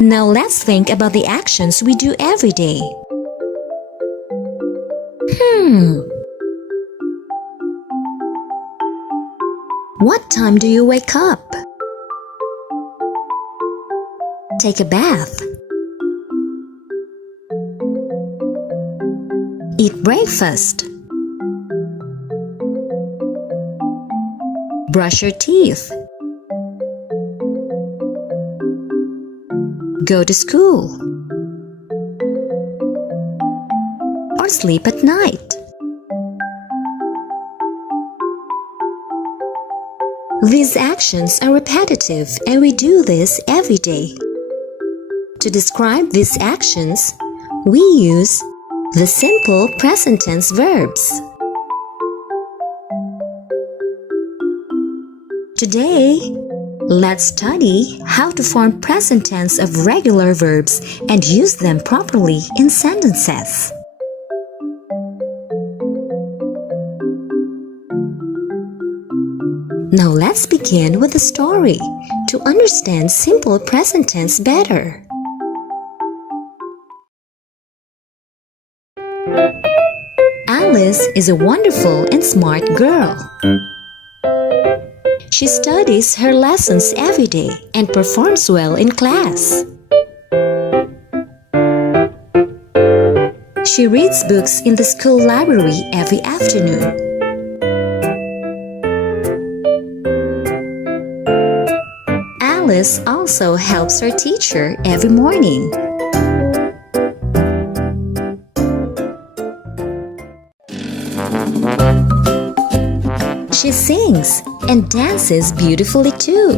Now let's think about the actions we do every day. What time do you wake up? Take a bath. Eat breakfast. Brush your teeth. Go to school. Or sleep at night. These actions are repetitive and we do this every day. To describe these actions, we use the simple present tense verbs. Today, let's study how to form present tense of regular verbs and use them properly in sentences. Now let's begin with a story to understand simple present tense better. Alice is a wonderful and smart girl. She studies her lessons every day and performs well in class. She reads books in the school library every afternoon. Alice also helps her teacher every morning. She sings and dances beautifully too.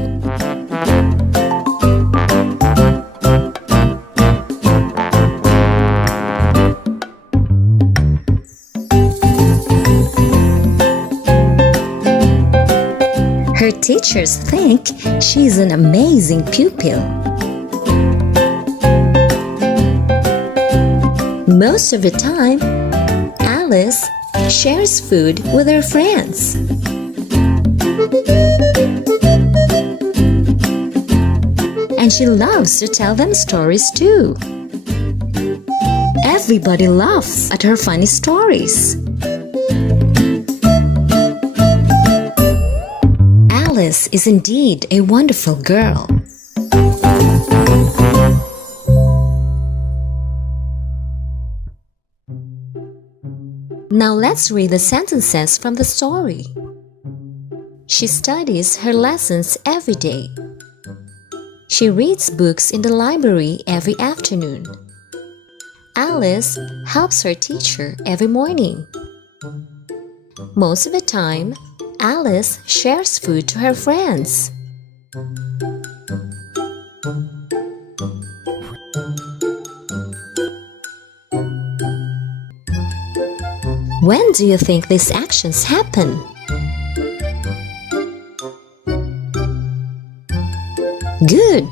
Her teachers think she's an amazing pupil. Most of the time, Alice shares food with her friends. And she loves to tell them stories too. Everybody laughs at her funny stories. Alice is indeed a wonderful girl. Now let's read the sentences from the story. She studies her lessons every day. She reads books in the library every afternoon. Alice helps her teacher every morning. Most of the time, Alice shares food to her friends. When do you think these actions happen? Good!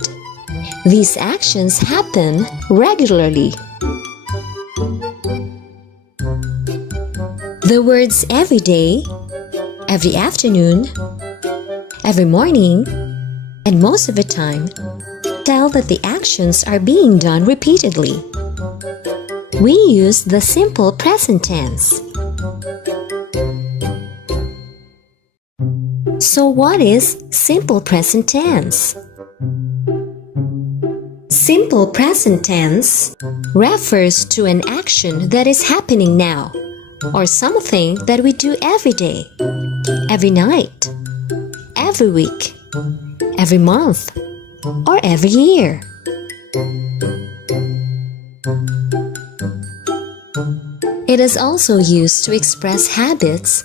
These actions happen regularly. The words every day, every afternoon, every morning, and most of the time tell that the actions are being done repeatedly. We use the simple present tense. So what is simple present tense? Simple present tense refers to an action that is happening now, or something that we do every day, every night, every week, every month, or every year. It is also used to express habits,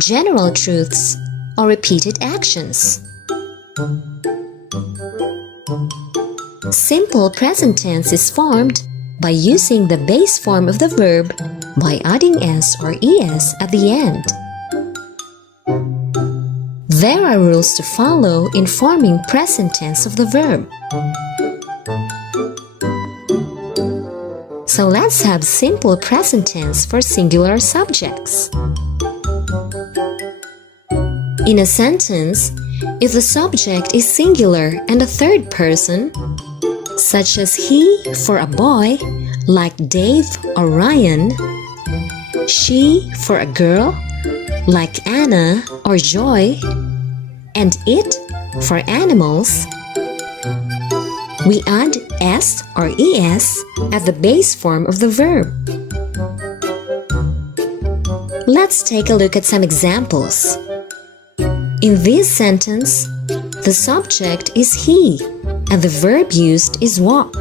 general truths, or repeated actions. Simple present tense is formed by using the base form of the verb by adding s or es at the end. There are rules to follow in forming present tense of the verb. So let's have simple present tense for singular subjects. In a sentence, if the subject is singular and a third person, such as he for a boy, like Dave or Ryan, she for a girl, like Anna or Joy, and it for animals, we add s or es at the base form of the verb. Let's take a look at some examples. In this sentence, the subject is he and the verb used is walk.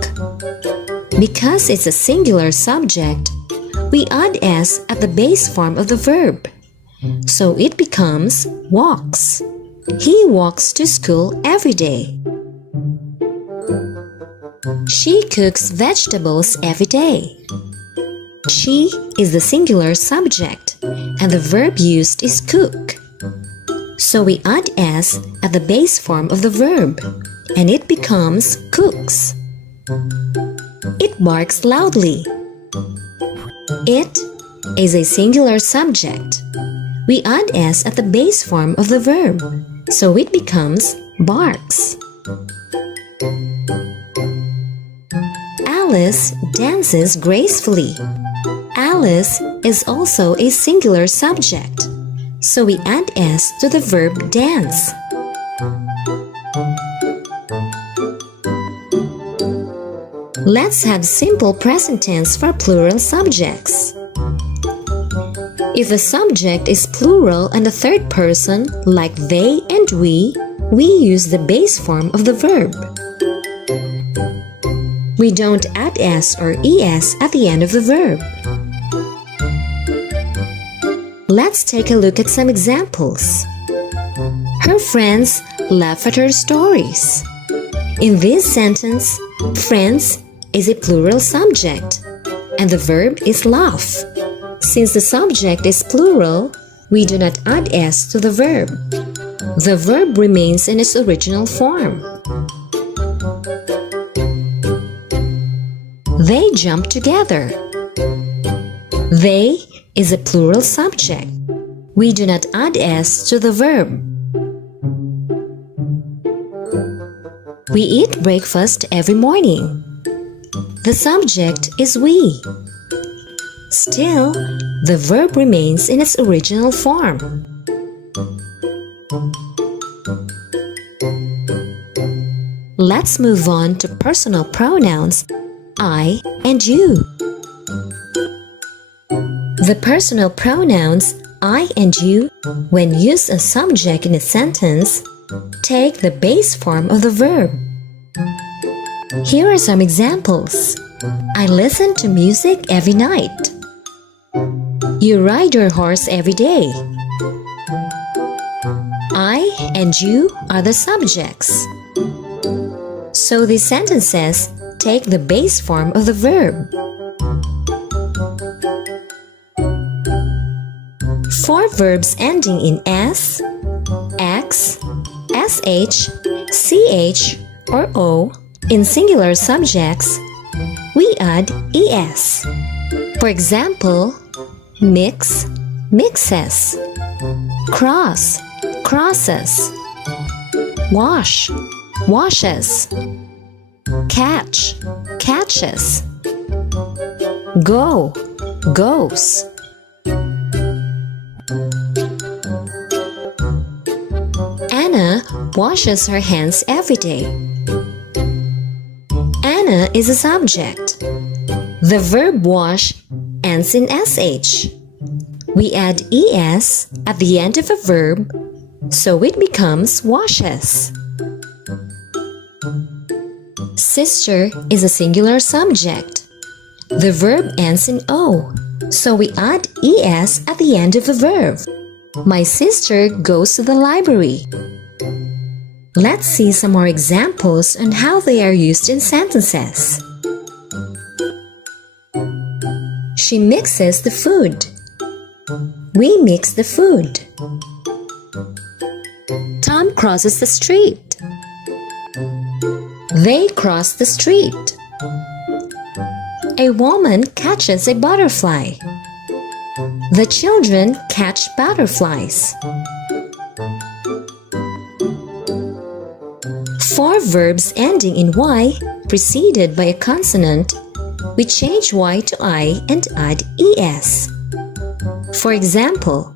Because it's a singular subject, we add s at the base form of the verb, so it becomes walks. He walks to school every day. She cooks vegetables every day. She is the singular subject and the verb used is cook. So we add s at the base form of the verb and it becomes cooks. It barks loudly. It is a singular subject. We add s at the base form of the verb, so it becomes barks. Alice dances gracefully. Alice is also a singular subject, so we add s to the verb dance. Let's have simple present tense for plural subjects. If the subject is plural and a third person, like they and we use the base form of the verb. We don't add s or es at the end of the verb. Let's take a look at some examples. Her friends laugh at her stories. In this sentence, friends is a plural subject and the verb is laugh. Since the subject is plural, we do not add s to the verb. The verb remains in its original form. They jump together. They is a plural subject. We do not add s to the verb. We eat breakfast every morning. The subject is we. Still, the verb remains in its original form. Let's move on to personal pronouns I and you. The personal pronouns I and you, when used as subject in a sentence, take the base form of the verb. Here are some examples. I listen to music every night. You ride your horse every day. I and you are the subjects. So these sentences take the base form of the verb. For verbs ending in s, x, sh, ch, or o in singular subjects, we add es. For example, mix, mixes, cross, crosses, wash, washes, catch, catches, go, goes. Anna washes her hands every day. Anna is a subject. The verb wash ends in sh. We add es at the end of a verb, so it becomes washes. Sister is a singular subject. The verb ends in o, so we add es at the end of the verb. My sister goes to the library. Let's see some more examples on how they are used in sentences. She mixes the food. We mix the food. Tom crosses the street. They cross the street. A woman catches a butterfly. The children catch butterflies. For verbs ending in y preceded by a consonant, we change y to I and add es. For example,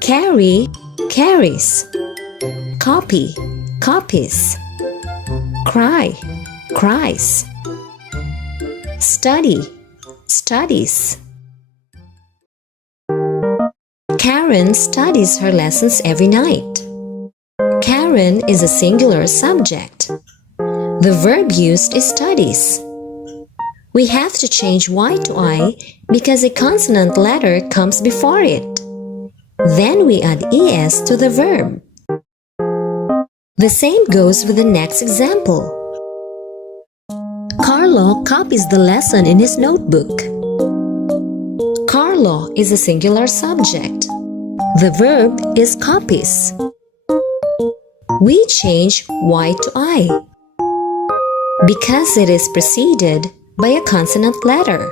carry, carries, copy, copies, cry, cries, study, studies. Karen studies her lessons every night. Karen is a singular subject. The verb used is studies. We have to change y to I because a consonant letter comes before it. Then we add es to the verb. The same goes with the next example. Carlo copies the lesson in his notebook. Carlo is a singular subject. The verb is copies. We change y to I because it is preceded by a consonant letter.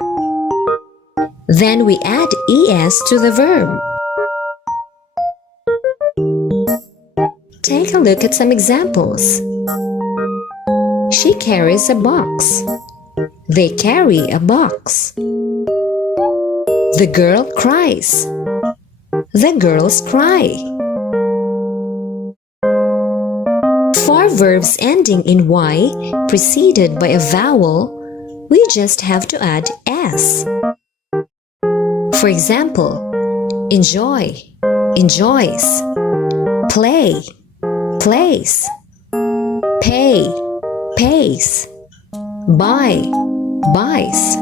Then we add es to the verb. Take a look at some examples. She carries a box. They carry a box. The girl cries. The girls cry. For verbs ending in y preceded by a vowel, we just have to add s. For example, enjoy, enjoys, play, plays, pay, pays, buy, buys.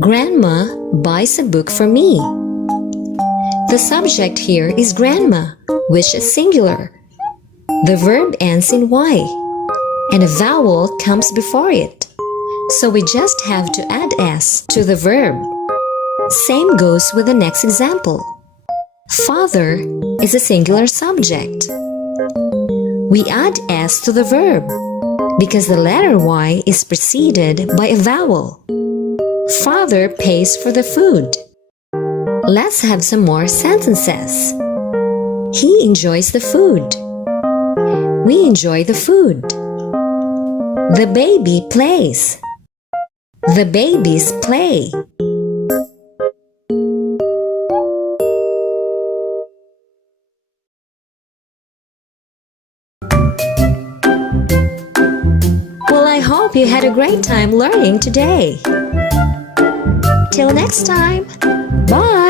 Grandma buys a book for me. The subject here is grandma, which is singular. The verb ends in y, and a vowel comes before it. So we just have to add s to the verb. Same goes with the next example. Father is a singular subject. We add s to the verb because the letter y is preceded by a vowel. Father pays for the food. Let's have some more sentences. He enjoys the food. We enjoy the food. The baby plays. The babies play. Well, I hope you had a great time learning today. Till next time. Bye!